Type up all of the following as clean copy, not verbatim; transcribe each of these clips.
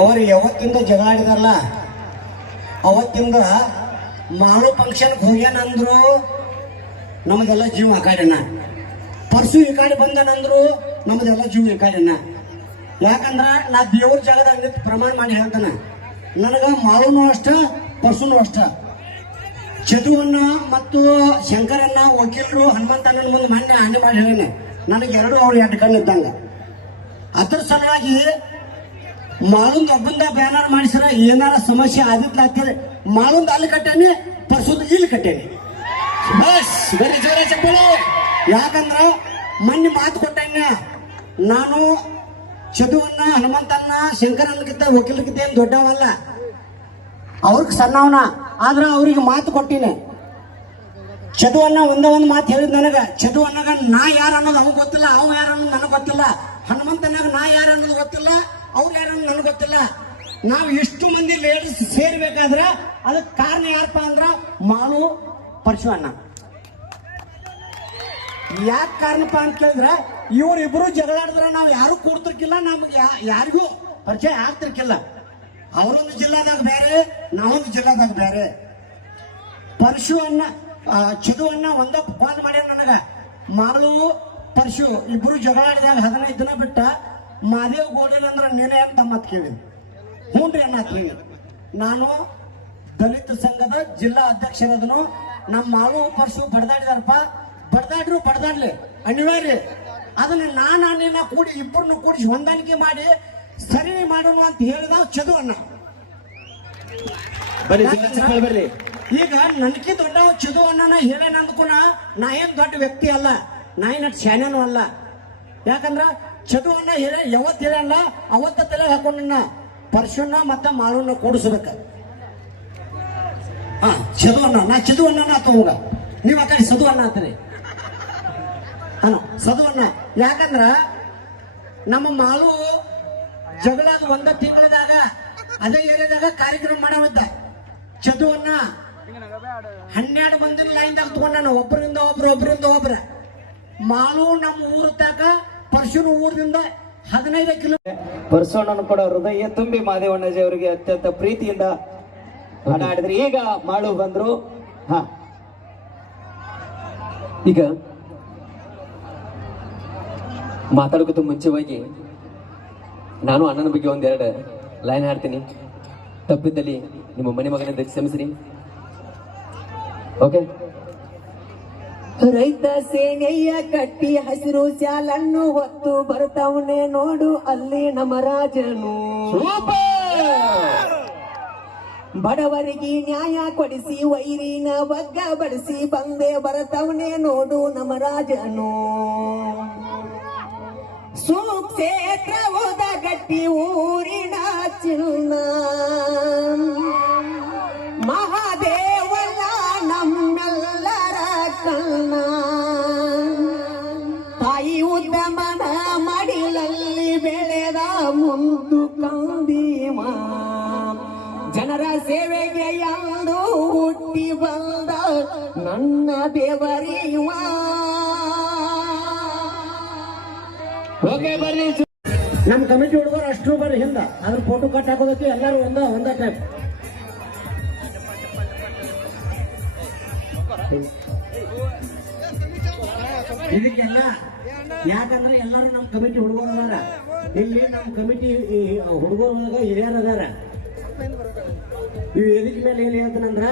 ಅವ್ರು ಯಾವತ್ತಿಂದ ಜಗಳ ಆಡಿದಾರಲ್ಲ ಅವತ್ತಿಂದ ಮಾಡು ಫಂಕ್ಷನ್ ಹೋಗ್ಯಾನಂದ್ರು ನಮಗೆಲ್ಲ ಜೀವ ಆ ಕಾಡಿನ ಪರ್ಸು ಈ ಕಾಡಿ ಬಂದನಂದ್ರು ನಮ್ದೆಲ್ಲ ಜೀವ ಈ ಕಾಡಿನ ಯಾಕಂದ್ರ ನಾ ದೇವ್ರ ಜಾಗದಾಗ ನಿಂತು ಪ್ರಮಾಣ ಮಾಡಿ ಹೇಳ್ತಾನೆ ನನಗ ಮಾಳುನು ಅಷ್ಟ ಪರ್ಸುನು ಅಷ್ಟ ಚದುವನ್ನ ಮತ್ತು ಶಂಕರನ್ನ ವಕೀಲರು ಹನುಮಂತಣ್ಣನ ಮುಂದೆ ಮೊನ್ನೆ ಹಾನಿ ಮಾಡಿ ಹೇಳೇನೆ ನನಗೆ ಎರಡು ಅವ್ರು ಎರಡು ಕಣ್ಣು ಇದ್ದಂಗ ಅದ್ರ ಸಲುವಾಗಿ ಮಾಳುಂದ ಒಬ್ಬಂದ ಬ್ಯಾನರ್ ಮಾಡಿಸ್ರ ಏನಾರ ಸಮಸ್ಯೆ ಆದಿತ್ಲಾಗ್ತದೆ ಮಾಳುಂದ ಅಲ್ಲಿ ಕಟ್ಟೇನಿ ಪರ್ಸುದ ಇಲ್ಲಿ ಕಟ್ಟೇನಿ ಬಸ್ ಬರೀ ಜೋರ ಚಪ್ಪಲು ಯಾಕಂದ್ರ ಮೊನ್ನೆ ಮಾತು ಕೊಟ್ಟೇನ ನಾನು ಚದುವನ್ನ ಹನುಮಂತನ್ನ ಶಂಕರನ್ಗಿಂತ ವಕೀಲರಿಗಿಂತ ಏನ್ ದೊಡ್ಡವಲ್ಲ ಅವ್ರಿಗೆ ಸಣ್ಣವನ ಆದ್ರ ಅವ್ರಿಗೆ ಮಾತು ಕೊಟ್ಟಿನಿ ಚದುವನ್ನ ಒಂದ್ ಮಾತು ಹೇಳಿದ್ ನನಗ ಚದುವನ್ನಾಗ ನಾ ಯಾರ ಅನ್ನೋದು ಅವ್ನು ಗೊತ್ತಿಲ್ಲ ಅವ್ ಯಾರ ಅನ್ನೋದು ನನಗೆ ಗೊತ್ತಿಲ್ಲ ಹನುಮಂತನಾಗ ನಾ ಯಾರ ಅನ್ನೋದು ಗೊತ್ತಿಲ್ಲ ಅವ್ರು ಯಾರ ಅನ್ನೋದು ನನಗೆ ಗೊತ್ತಿಲ್ಲ ನಾವು ಇಷ್ಟು ಮಂದಿ ಲೇಡೀಸ್ ಸೇರ್ಬೇಕಾದ್ರ ಅದಕ್ಕೆ ಕಾರಣ ಯಾರಪ್ಪ ಅಂದ್ರ ಮಾಳು ಪರಶು ಅಣ್ಣ ಯಾಕೆ ಕಾರಣಪ್ಪ ಅಂತ ಕೇಳಿದ್ರ ಇವ್ರಿಬ್ರು ಜಗಳಾಡಿದ್ರ ನಾವು ಯಾರು ಕೂಡ್ತಿರ್ಕಿಲ್ಲ ನಮ್ಗೆ ಯಾರಿಗೂ ಪರಿಚಯ ಆಗ್ತಿರ್ಕಿಲ್ಲ ಅವರೊಂದು ಜಿಲ್ಲಾದಾಗ ಬೇರೆ ನಾವೊಂದು ಜಿಲ್ಲಾದಾಗ ಬೇರೆ ಪರಶು ಅನ್ನ ಚದುವನ್ನ ಒಂದ ಕಾಲ್ ಮಾಡ್ಯಾರ ನನಗ ಮಾಳು ಪರಶು ಇಬ್ರು ಜಗಳಾಡಿದಾಗ 15 ದಿನ ಬಿಟ್ಟ ಮಾದೇವ್ ಗೋಡಿಲ್ ಅಂದ್ರ ನೀನೇ ಅಂತ ಮತ್ ಕೇಳಿ ಹ್ಞೂನ್ರಿ ಅನ್ನ ಕೇಳಿ ನಾನು ದಲಿತ ಸಂಘದ ಜಿಲ್ಲಾ ಅಧ್ಯಕ್ಷರದನು ನಮ್ಮ ಮಾಳು ಪರಶು ಬಡದಾಡಿದಾರಪ್ಪ ಬಡದಾಡ್ರು ಬಡದಾಡ್ಲಿ ಅನಿವಾರ್ಯ ಅದನ್ನ ನಿನ್ನ ಕೂಡಿ ಇಬ್ಬರನ್ನು ಕೂಡಿಸಿ ಹೊಂದಾಣಿಕೆ ಮಾಡಿ ಸರಿ ಮಾಡೋಣ ಅಂತ ಹೇಳಿದ ಚದುವನ್ನ ಈಗ ನನ್ಕಿ ದೊಡ್ಡ ಚದುವನ್ನ ಹೇಳೇನ ಅಂದ್ಕೊನ ನಾ ಏನ್ ದೊಡ್ಡ ವ್ಯಕ್ತಿ ಅಲ್ಲ ನಾ ಏನ್ ಶಾನ್ಯನೂ ಅಲ್ಲ ಯಾಕಂದ್ರ ಚದುವನ್ನ ಯಾವತ್ ಹೇಳಲ್ಲ ಅವತ್ತ ತಲೆ ಹಾಕೊಂಡ ಪರಶುನ ಮತ್ತ ಮಾಳುನ ಕೂಡಿಸ್ಬೇಕ ಚದುವನ್ನ ನಾ ಚದುವನ್ನ ತಗೋಗ ನೀವ್ ಆ ಕಡೆ ಸದುವನ್ನ ಅಂತೀರಿ ಸದುವನ್ನ ಯಾಕಂದ್ರ ನಮ್ಮ ಮಾಳು ಜಗಳಾದ 1 ತಿಂಗಳದಾಗ ಅದೇ ಏರಿಯಾದಾಗ ಕಾರ್ಯಕ್ರಮ ಮಾಡವಿದ್ದ ಚದುವನ್ನ 12 ಮಂದಿನ ಲೈನ್ದಾಗ ತಗೊಂಡ ಒಬ್ಬರಿಂದ ಒಬ್ರ ಮಾಳು ನಮ್ಮ ಊರ ತಕ ಪರಶುನ ಊರದಿಂದ 15 ಕಿಲೋಮೀಟರ್ ಪರಶುಣ್ಣನ ಕೂಡ ಹೃದಯ ತುಂಬಿ ಮಾದೇವಣ್ಣಜಿ ಅವರಿಗೆ ಅತ್ಯಂತ ಪ್ರೀತಿಯಿಂದ ಆಡಿದ್ರು. ಈಗ ಮಾಳು ಬಂದ್ರು. ಈಗ ಮಾತಾಡೋಕೆ ಮುಂಚೆವಾಗಿ ನಾನು ಅಣ್ಣನ ಬಗ್ಗೆ ಒಂದೆರಡು ಲೈನ್ ಹಾಡ್ತೀನಿ. ತಪ್ಪಿದ್ದಲ್ಲಿ ನಿಮ್ಮ ಮನೆ ಮಗನಿಂದ ಕ್ಷಮಿಸ್ರಿ. ಓಕೆ. ರೈತ ಸೇನೆಯ ಕಟ್ಟಿ ಹಸಿರು ಶಾಲನ್ನು ಹೊತ್ತು ಬರ್ತಾವನೆ ನೋಡು ಅಲ್ಲಿ ನಮ್ಮ ರಾಜನು. ಬಡವರಿಗೆ ನ್ಯಾಯ ಕೊಡಿಸಿ ವೈರಿನ ಬಗ್ಗ ಬಡಿಸಿ ಬಂದೆ ಬರತವನೆ ನೋಡು ನಮ್ಮ ರಾಜನು. ಸುಕ್ಷೇತ್ರವಾದ ಗಟ್ಟಿ ಊರಿನ ಚಿನ್ನ ಮಹಾದೇವನ ನಮ್ಮೆಲ್ಲರ ಕಣ್ಣ. ತಾಯಿ ಉದ್ಯಮದ ಮಡಿಲಲ್ಲಿ ಬೆಳೆದ ಮುಂದು ಕಂದೀಮ ಜನರ ಸೇವೆಗೆ ಎಂದು ಹುಟ್ಟಿ ಬಂದ ನನ್ನ ದೇವರಿವ. ನಮ್ ಕಮಿಟಿ ಹುಡುಗರು ಅಷ್ಟು ಬರ್ರಿ ಹಿಂದ ಅದ್ರ ಫೋಟೋ ಕಟ್ ಹಾಕೋದಕ್ಕೆ ಎಲ್ಲರೂ ಒಂದ ಟೈಪ್. ಇದಕ್ಕೆಲ್ಲ ಯಾಕಂದ್ರೆ ಎಲ್ಲರೂ ನಮ್ಮ ಕಮಿಟಿ ಹುಡುಗರು ಅದಾರ. ಇಲ್ಲಿ ನಮ್ಮ ಕಮಿಟಿ ಹುಡುಗರ ಒಳಗ ಹಿರಿಯರು ಅದಾರ. ಇವು ಎದಕ್ ಮೇಲೆ ಏನ್ ಹೇಳ್ತಾನಂದ್ರ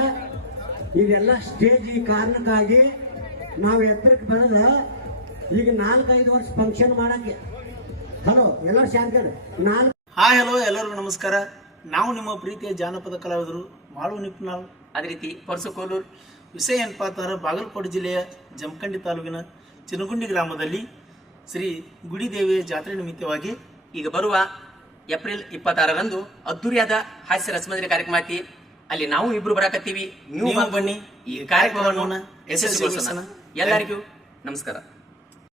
ಇದೆಲ್ಲ ಸ್ಟೇಜ್ ಈ ಕಾರಣಕ್ಕಾಗಿ ನಾವು ಎತ್ತರಕ್ಕೆ ಬೆಳೆದ ಈಗ 4-5 ವರ್ಷ ಫಂಕ್ಷನ್ ಮಾಡಂಗೆ. ಹಲೋ ಎಲ್ಲರೂ ಶಾಂತ ಹಾಯ್ ಹಲೋ ಎಲ್ಲರಿಗೂ ನಮಸ್ಕಾರ. ನಾವು ನಿಮ್ಮ ಪ್ರೀತಿಯ ಜಾನಪದ ಕಲಾವಿದರು ಮಾಳು ನಿಪ್ನಾಳ್. ಅದೇ ರೀತಿ ಪರಸು ಕೋಲೂರು. ವಿಷಯ ಏನಪ್ಪ ಅಂತಂದ್ರೆ ಬಾಗಲಕೋಟೆ ಜಿಲ್ಲೆಯ ಜಮಖಂಡಿ ತಾಲೂಕಿನ ಚಿನಗುಂಡಿ ಗ್ರಾಮದಲ್ಲಿ ಶ್ರೀ ಗುಡಿದೇವಿಯ ಜಾತ್ರೆ ನಿಮಿತ್ತವಾಗಿ ಈಗ ಬರುವ ಏಪ್ರಿಲ್ 26ರಂದು ಅದ್ದೂರಿಯಾದ ಹಾಸ್ಯ ರಸಮಂಜರಿ ಕಾರ್ಯಕ್ರಮ ಐತಿ. ಅಲ್ಲಿ ನಾವು ಇಬ್ರು ಬರಾಕತ್ತೀವಿ. ನೀವು ಬನ್ನಿ. ಈ ಕಾರ್ಯಕ್ರಮವನ್ನು ಯಶಸ್ವಿಗೊಳಿಸೋಣ. ಎಲ್ಲರಿಗೂ ನಮಸ್ಕಾರ.